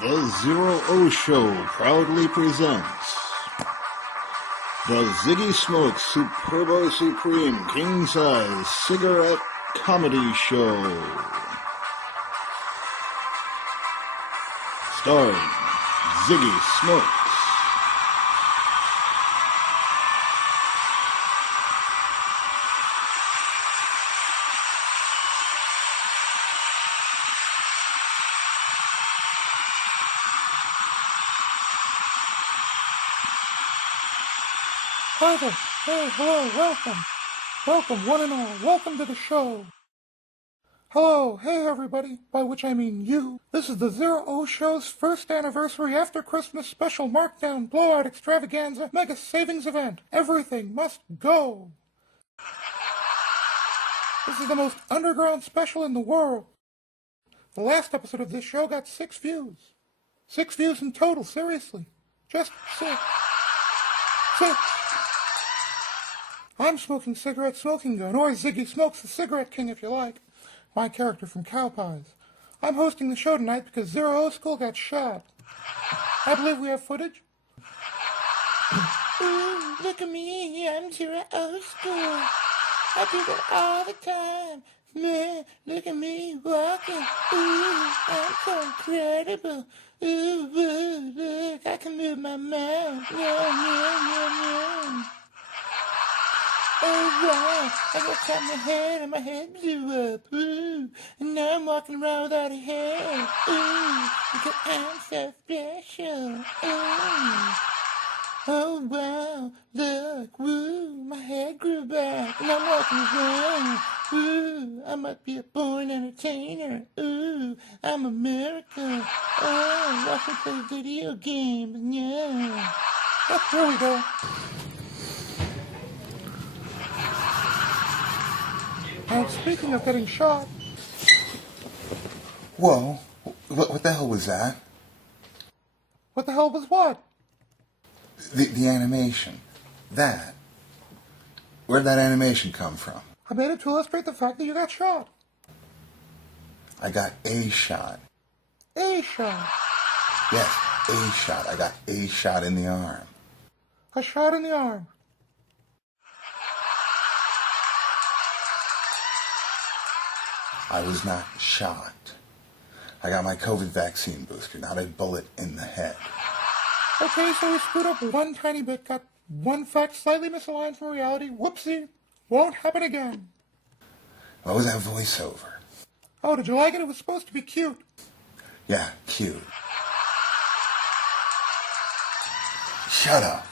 The ZERØ Show proudly presents the ZIGGY SMÔX Superbo Supreme King Size Cigarette Comedy Show. Starring ZIGGY SMôX. Hi there. Hey, hello, welcome. Welcome, one and all. Welcome to the show. Hello, hey everybody, by which I mean you. This is the ZERØ Show's first anniversary after Christmas special Markdown Blowout Extravaganza mega savings event. Everything must go. This is the most underground special in the world. The last episode of this show got 6 views. 6 views in total, seriously. Just 6. 6. I'm Smoking Cigarette Smoking Gun, or Ziggy SMôX, the Cigarette King if you like. My character from Cow Pies. I'm hosting the show tonight because ZERØ School got shot. I believe we have footage. Ooh, look at me, I'm ZERØ School. I do that all the time. Man, look at me walking. Ooh, I'm so incredible. Ooh, look, I can move my mouth. Yum. Oh wow, I got cut my head and my head blew up. Ooh, and now I'm walking around without a head. Ooh, because I'm so special. Ooh. Oh wow, look, woo, my head grew back and I'm walking around. Ooh, I might be a born entertainer. Ooh, I'm a miracle. Oh, welcome to the video game. Yeah. Oh, here we go. And speaking of getting shot... Whoa, what the hell was that? What the hell was what? The animation. That. Where'd that animation come from? I made it to illustrate the fact that you got shot. I got a shot. A shot. Yes, a shot. I got a shot in the arm. A shot in the arm. I was not shot. I got my COVID vaccine booster, not a bullet in the head. Okay, so we screwed up one tiny bit, got one fact slightly misaligned from reality. Whoopsie. Won't happen again. What was that voiceover? Oh, did you like it? It was supposed to be cute. Yeah, cute. Shut up.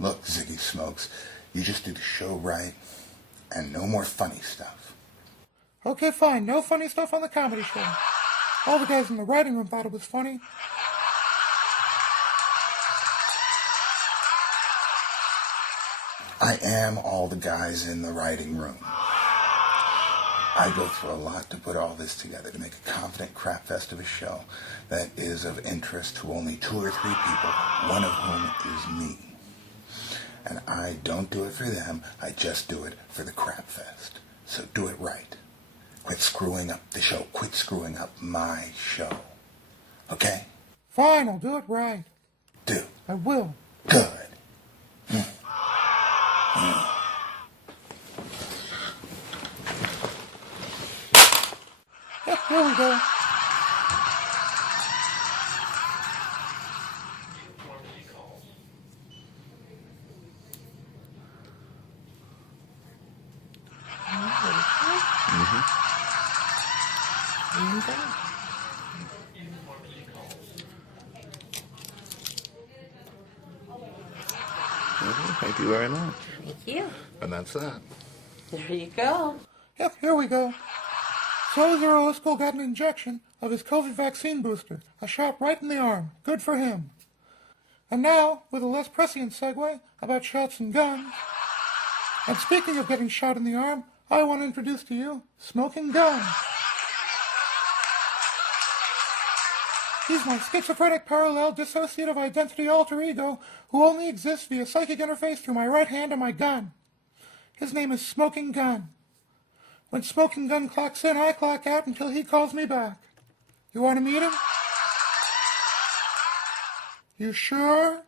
Look, Ziggy SMôX, you just do the show right and no more funny stuff. Okay, fine. No funny stuff on the comedy show. All the guys in the writing room thought it was funny. I am all the guys in the writing room. I go through a lot to put all this together to make a confident crap fest of a show that is of interest to only 2 or 3 people, one of whom is me. And I don't do it for them, I just do it for the crap fest. So do it right. Quit screwing up the show. Quit screwing up my show. Okay? Fine, I'll do it right. Do. I will. Good. Yep, here we go. Thank you very much. Thank you. And that's that. There you go. Yep, here we go. So ZERØ School got an injection of his COVID vaccine booster. A shot right in the arm. Good for him. And now, with a less prescient segue about shots and guns. And speaking of getting shot in the arm, I want to introduce to you Smoking Gun. He's my schizophrenic parallel dissociative identity alter ego who only exists via psychic interface through my right hand and my gun. His name is Smoking Gun. When Smoking Gun clocks in, I clock out until he calls me back. You want to meet him? You sure?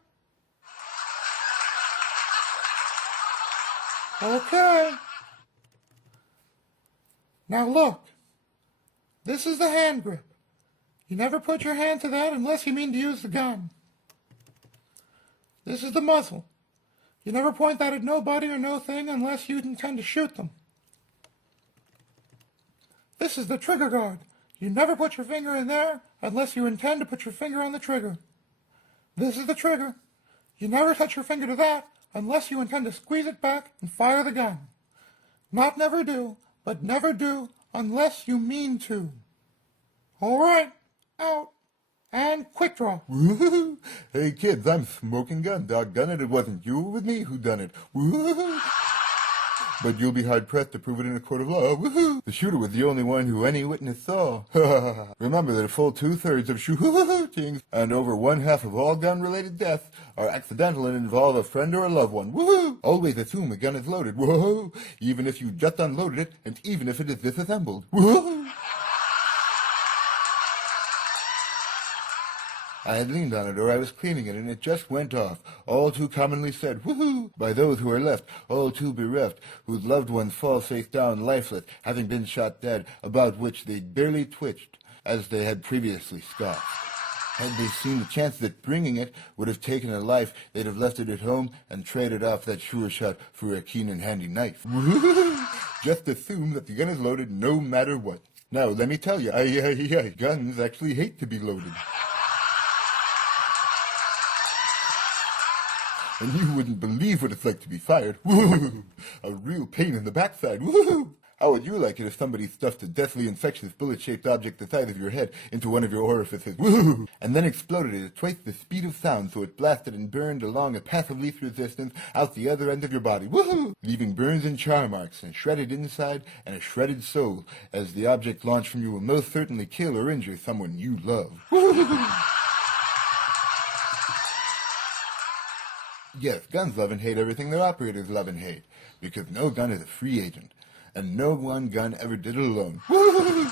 Okay. Now look. This is the hand grip. You never put your hand to that unless you mean to use the gun. This is the muzzle. You never point that at nobody or no thing unless you intend to shoot them. This is the trigger guard. You never put your finger in there unless you intend to put your finger on the trigger. This is the trigger. You never touch your finger to that unless you intend to squeeze it back and fire the gun. Not never do, but never do unless you mean to. All right, out. And quick draw. Woo-hoo. Hey kids, I'm smoking gun. Doggone it, it wasn't you with me who done it. Woo-hoo. But you'll be hard-pressed to prove it in a court of law. Woo-hoo. The shooter was the only one who any witness saw. Remember that a full 2/3 of shootings and over 1/2 of all gun-related deaths are accidental and involve a friend or a loved one. Woo-hoo. Always assume a gun is loaded. Woo-hoo. Even if you just unloaded it, and even if it is disassembled. Woo-hoo. I had leaned on it, or I was cleaning it, and it just went off, all too commonly said, woohoo, by those who are left, all too bereft, whose loved ones fall face down lifeless, having been shot dead, about which they barely twitched, as they had previously scoffed. Had they seen the chance that bringing it would have taken a life, they'd have left it at home and traded off that sure shot for a keen and handy knife. Woohoo! Just assume that the gun is loaded no matter what. Now, let me tell you, guns actually hate to be loaded. And you wouldn't believe what it's like to be fired. Woo! A real pain in the backside. Woo! How would you like it if somebody stuffed a deathly infectious bullet-shaped object the size of your head into one of your orifices? Woo! And then exploded it at twice the speed of sound so it blasted and burned along a path of least resistance out the other end of your body. Woo! Leaving burns and char marks and shredded inside and a shredded soul, as the object launched from you will most certainly kill or injure someone you love. Woo! Yes, guns love and hate everything their operators love and hate, because no gun is a free agent, and no one gun ever did it alone. Woo-hoo!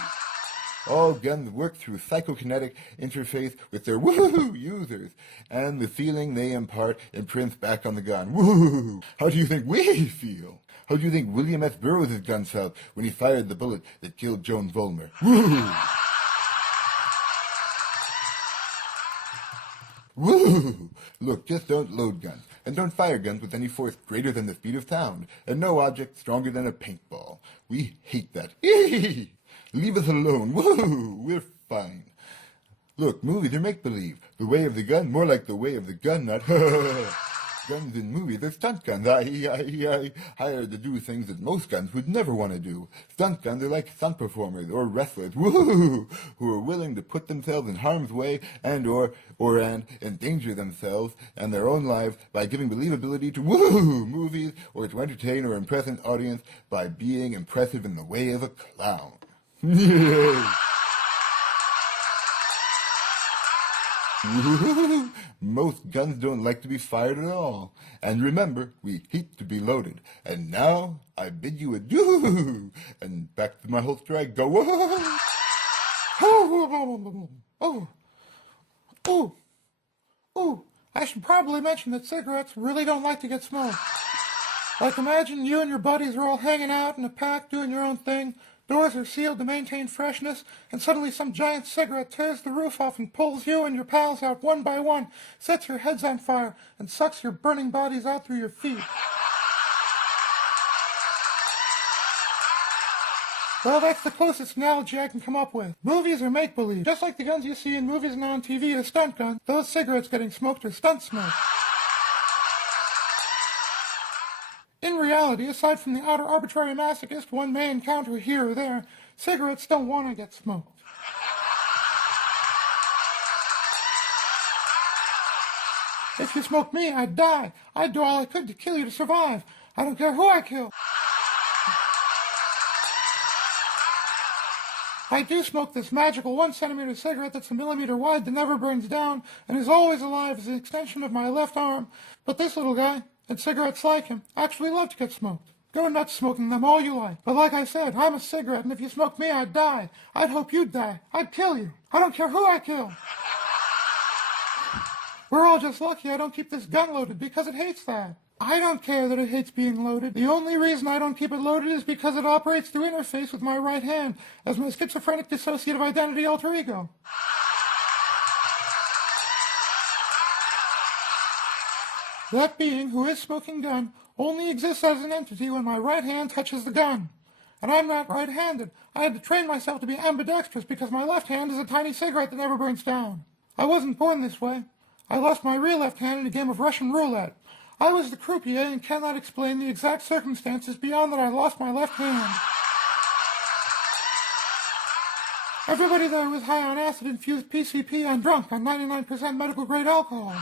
All guns work through psychokinetic interface with their woo-hoo users, and the feeling they impart imprints back on the gun. Woo! How do you think we feel? How do you think William S. Burroughs' gun felt when he fired the bullet that killed Joan Vollmer? Woo! Woo! Look, just don't load guns, and don't fire guns with any force greater than the speed of sound, and no object stronger than a paintball. We hate that. Leave us alone. Woo! We're fine. Look, movies are make-believe. The way of the gun, more like the way of the gun, not guns in movies are stunt guns. I hired to do things that most guns would never want to do. Stunt guns are like stunt performers or wrestlers, woo, who are willing to put themselves in harm's way and endanger themselves and their own lives by giving believability to woo movies, or to entertain or impress an audience by being impressive in the way of a clown. Most guns don't like to be fired at all. And remember, we hate to be loaded. And now, I bid you adieu. And back to my holster I go. I should probably mention that cigarettes really don't like to get smoked. Like, imagine you and your buddies are all hanging out in a pack doing your own thing. Doors are sealed to maintain freshness, and suddenly some giant cigarette tears the roof off and pulls you and your pals out one by one, sets your heads on fire, and sucks your burning bodies out through your feet. Well, that's the closest analogy I can come up with. Movies are make-believe. Just like the guns you see in movies and on TV are stunt guns, those cigarettes getting smoked are stunt smoke. In reality, aside from the outer arbitrary masochist one may encounter here or there, cigarettes don't want to get smoked. If you smoked me, I'd die. I'd do all I could to kill you to survive. I don't care who I kill. I do smoke this magical 1 centimeter cigarette that's a millimeter wide that never burns down and is always alive as an extension of my left arm. But this little guy, and cigarettes like him, actually love to get smoked. Go nuts smoking them all you like. But like I said, I'm a cigarette, and if you smoked me, I'd die. I'd hope you'd die. I'd kill you. I don't care who I kill. We're all just lucky I don't keep this gun loaded because it hates that. I don't care that it hates being loaded. The only reason I don't keep it loaded is because it operates through interface with my right hand as my schizophrenic dissociative identity alter ego. That being, who is smoking gun, only exists as an entity when my right hand touches the gun. And I'm not right-handed. I had to train myself to be ambidextrous because my left hand is a tiny cigarette that never burns down. I wasn't born this way. I lost my real left hand in a game of Russian roulette. I was the croupier and cannot explain the exact circumstances beyond that I lost my left hand. Everybody there was high on acid-infused PCP and drunk on 99% medical-grade alcohol.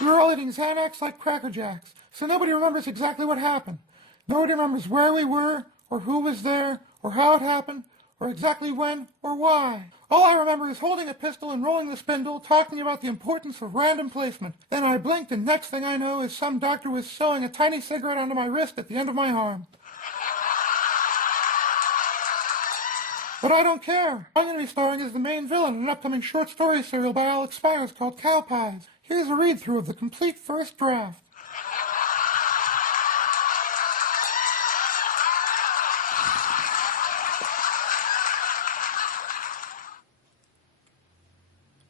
We were all eating Xanax like Cracker Jacks, so nobody remembers exactly what happened. Nobody remembers where we were, or who was there, or how it happened, or exactly when, or why. All I remember is holding a pistol and rolling the spindle, talking about the importance of random placement. Then I blinked, and next thing I know is some doctor was sewing a tiny cigarette onto my wrist at the end of my arm. But I don't care. I'm going to be starring as the main villain in an upcoming short story serial by Alex Spires called Cow Pies. Here's a read-through of the complete first draft.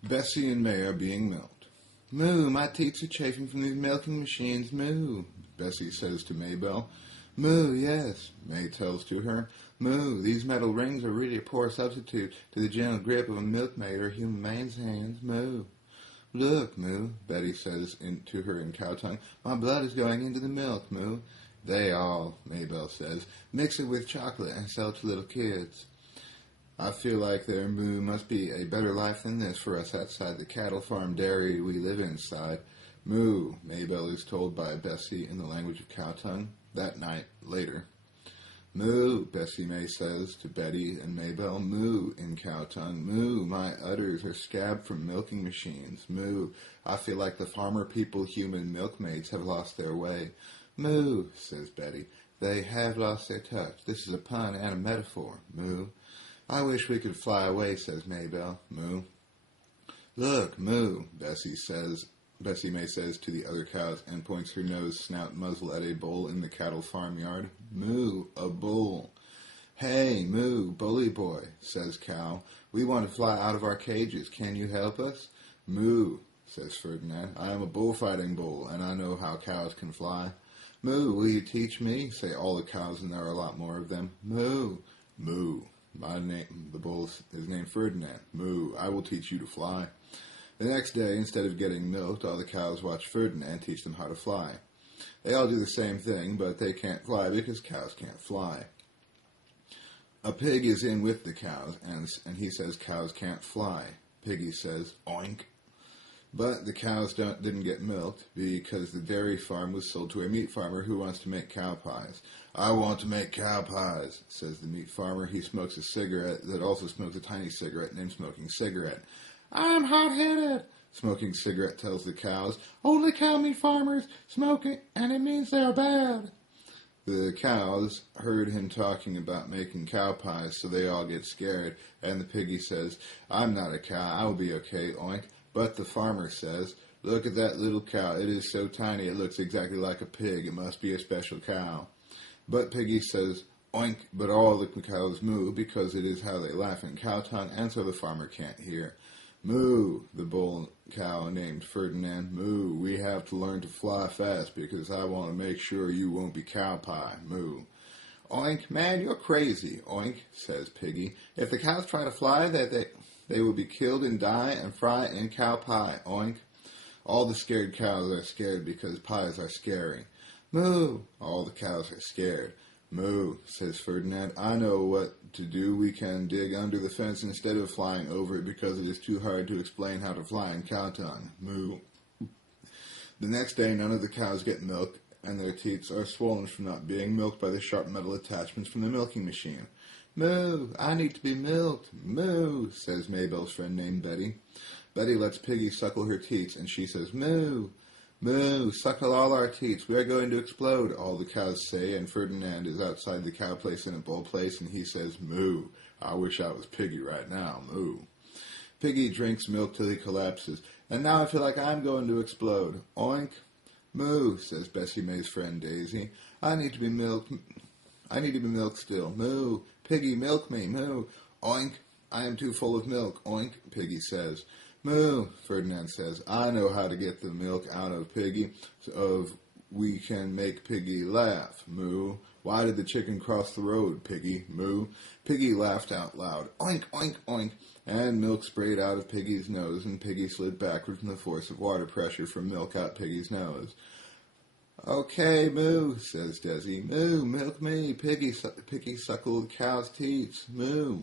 Bessie and May are being milked. Moo, my teats are chafing from these milking machines, moo, Bessie says to Maybelle. Moo, yes, May tells to her. Moo, these metal rings are really a poor substitute to the gentle grip of a milkmaid or human man's hands, moo. Look, moo, Betty says to her in cow tongue, my blood is going into the milk, moo. They all, Maybelle says, mix it with chocolate and sell to little kids. I feel like there, moo, must be a better life than this for us outside the cattle farm dairy we live inside. Moo, Maybelle is told by Bessie in the language of cow tongue. That night, later. Moo, Bessie May says to Betty and Maybelle. Moo, in cow tongue. Moo, my udders are scabbed from milking machines. Moo, I feel like the farmer people human milkmaids have lost their way. Moo, says Betty, they have lost their touch. This is a pun and a metaphor. Moo. I wish we could fly away, says Maybelle. Moo. Look, moo, Bessie May says to the other cows and points her nose, snout, muzzle at a bull in the cattle farmyard. Moo, a bull. Hey, moo, bully boy, says Cow. We want to fly out of our cages. Can you help us? Moo, says Ferdinand. I am a bullfighting bull, and I know how cows can fly. Moo, will you teach me? Say all the cows, and there are a lot more of them. Moo, moo. The bull is named Ferdinand. Moo, I will teach you to fly. The next day, instead of getting milked, all the cows watch Ferdinand teach them how to fly. They all do the same thing, but they can't fly because cows can't fly. A pig is in with the cows, and he says cows can't fly. Piggy says, oink. But the cows didn't get milked because the dairy farm was sold to a meat farmer who wants to make cow pies. I want to make cow pies, says the meat farmer. He smokes a cigarette that also smokes a tiny cigarette named Smoking Cigarette. I'm hot-headed, Smoking Cigarette tells the cows. Only cow meat farmers smoke it, and it means they're bad. The cows heard him talking about making cow pies, so they all get scared, and the piggy says, I'm not a cow, I will be okay, oink. But the farmer says, look at that little cow, it is so tiny it looks exactly like a pig, it must be a special cow. But Piggy says, oink, but all the cows moo because it is how they laugh in cow tongue, and so the farmer can't hear. Moo, the bull cow named Ferdinand. Moo, we have to learn to fly fast because I want to make sure you won't be cow pie. Moo. Oink, man, you're crazy, oink, says Piggy. If the cows try to fly, they will be killed and die and fry in cow pie, oink. All the scared cows are scared because pies are scary. Moo, all the cows are scared. Moo, says Ferdinand, I know what to do. We can dig under the fence instead of flying over it because it is too hard to explain how to fly in cow tongue. Moo. The next day, none of the cows get milked, and their teats are swollen from not being milked by the sharp metal attachments from the milking machine. Moo, I need to be milked. Moo, says Maybelle's friend named Betty. Betty lets Piggy suckle her teats, and she says, Moo. Moo, suckle all our teats, we are going to explode, all the cows say, and Ferdinand is outside the cow place in a bull place, and he says, Moo, I wish I was Piggy right now, moo. Piggy drinks milk till he collapses. And now I feel like I'm going to explode. Oink. Moo, says Bessie Mae's friend Daisy. I need to be milked still. Moo. Piggy, milk me. Moo. Oink. I am too full of milk. Oink, Piggy says. Moo, Ferdinand says. I know how to get the milk out of Piggy, so we can make Piggy laugh. Moo. Why did the chicken cross the road, Piggy? Moo. Piggy laughed out loud. Oink, oink, oink. And milk sprayed out of Piggy's nose, and Piggy slid backward from the force of water pressure from milk out Piggy's nose. Okay, Moo, says Desi. Moo, milk me. Piggy suckled cow's teats. Moo.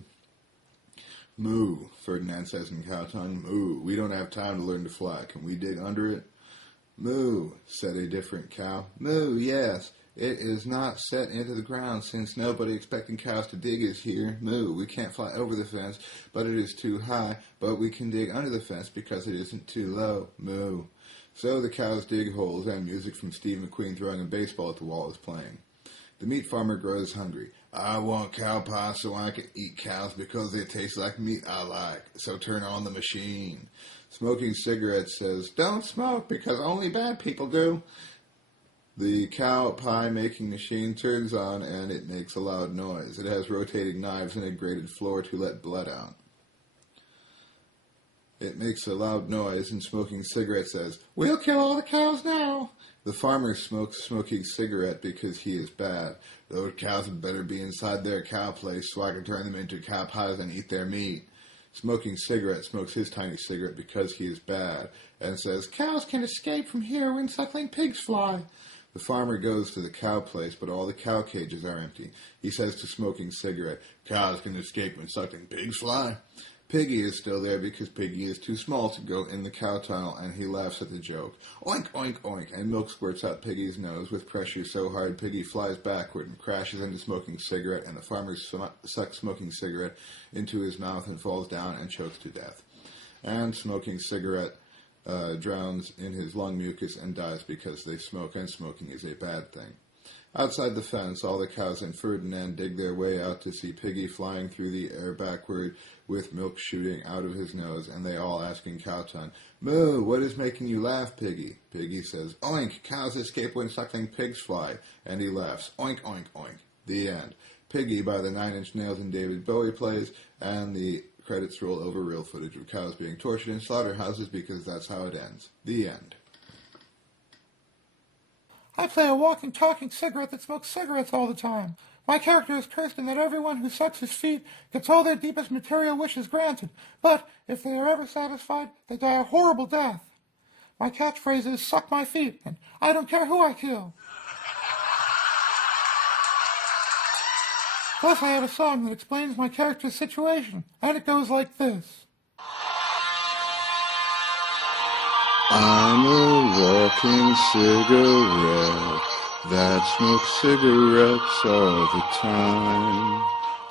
Moo, Ferdinand says in cow tongue. Moo, we don't have time to learn to fly. Can we dig under it? Moo, said a different cow. Moo, yes. It is not set into the ground, since nobody expecting cows to dig is here. Moo, we can't fly over the fence, but it is too high. But we can dig under the fence because it isn't too low. Moo. So the cows dig holes, and music from Steve McQueen throwing a baseball at the wall is playing. The meat farmer grows hungry. I want cow pie so I can eat cows because they taste like meat I like. So turn on the machine. Smoking cigarettes says, don't smoke because only bad people do. The cow pie making machine turns on and it makes a loud noise. It has rotating knives and a grated floor to let blood out. It makes a loud noise and Smoking Cigarette says, we'll kill all the cows now. The farmer smokes Smoking Cigarette because he is bad. Those cows had better be inside their cow place so I can turn them into cow pies and eat their meat. Smoking Cigarette smokes his tiny cigarette because he is bad and says, cows can escape from here when suckling pigs fly. The farmer goes to the cow place, but all the cow cages are empty. He says to Smoking Cigarette, cows can escape when suckling pigs fly. Piggy is still there because Piggy is too small to go in the cow tunnel, and he laughs at the joke. Oink, oink, oink, and milk squirts out Piggy's nose with pressure so hard Piggy flies backward and crashes into Smoking Cigarette, and the farmer sucks Smoking Cigarette into his mouth and falls down and chokes to death. And Smoking Cigarette drowns in his lung mucus and dies because they smoke, and smoking is a bad thing. Outside the fence, all the cows and Ferdinand dig their way out to see Piggy flying through the air backward with milk shooting out of his nose, and they all ask in cow tongue, Moo, what is making you laugh, Piggy? Piggy says, oink, cows escape when suckling pigs fly, and he laughs, oink, oink, oink. The end. Piggy by the 9 Inch Nails and David Bowie plays, and the credits roll over real footage of cows being tortured in slaughterhouses because that's how it ends. The end. I play a walking, talking cigarette that smokes cigarettes all the time. My character is cursed in that everyone who sucks his feet gets all their deepest material wishes granted, but if they are ever satisfied, they die a horrible death. My catchphrase is, suck my feet, and I don't care who I kill. Plus, I have a song that explains my character's situation, and it goes like this. I'm a walking cigarette that smokes cigarettes all the time.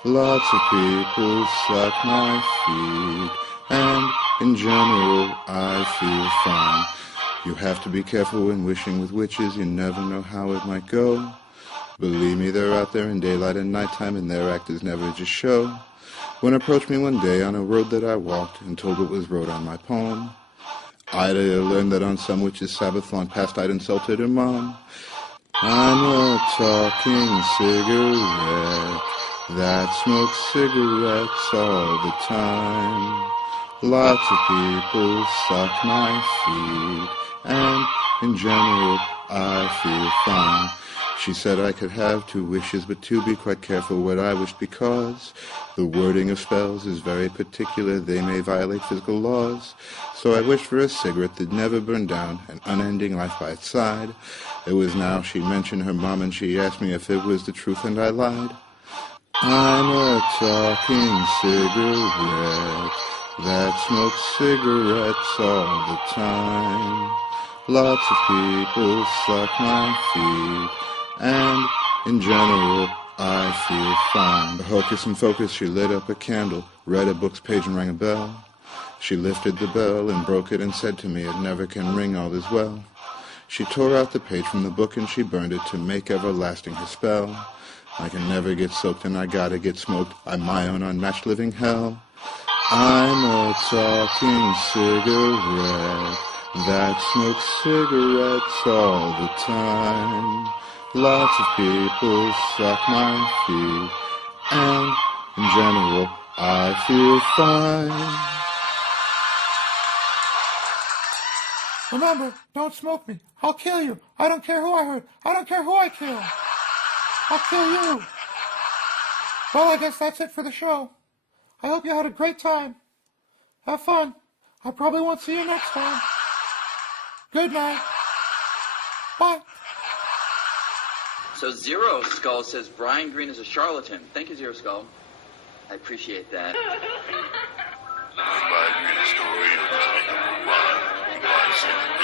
Lots of people suck my feet, and in general I feel fine. You have to be careful when wishing with witches, you never know how it might go. Believe me, they're out there in daylight and nighttime, and their act is never just show. One approached me one day on a road that I walked and told what was wrote on my poem. I'd learned that on some witch's Sabbath long past I'd insulted her mom. I'm a talking cigarette that smokes cigarettes all the time. Lots of people suck my feet, and in general I feel fine. She said I could have 2 wishes, but to be quite careful what I wished, because the wording of spells is very particular. They may violate physical laws. So I wished for a cigarette that never burned down, an unending life by its side. It was now she mentioned her mom, and she asked me if it was the truth, and I lied. I'm a talking cigarette that smokes cigarettes all the time. Lots of people suck my feet, and in general I feel fine. The hocus and focus, she lit up a candle, read a book's page and rang a bell. She lifted the bell and broke it and said to me, it never can ring, all is well. She tore out the page from the book and she burned it to make everlasting her spell. I can never get soaked and I gotta get smoked. I'm my own unmatched living hell. I'm a talking cigarette that smokes cigarettes all the time. Lots of people suck my feet, and in general, I feel fine. Remember, don't smoke me. I'll kill you. I don't care who I hurt. I don't care who I kill. I'll kill you. Well, I guess that's it for the show. I hope you had a great time. Have fun. I probably won't see you next time. Good night. Bye. So Zero Skull says Brian Green is a charlatan. Thank you, Zero Skull. I appreciate that. Brian Green story of his nigga Brian.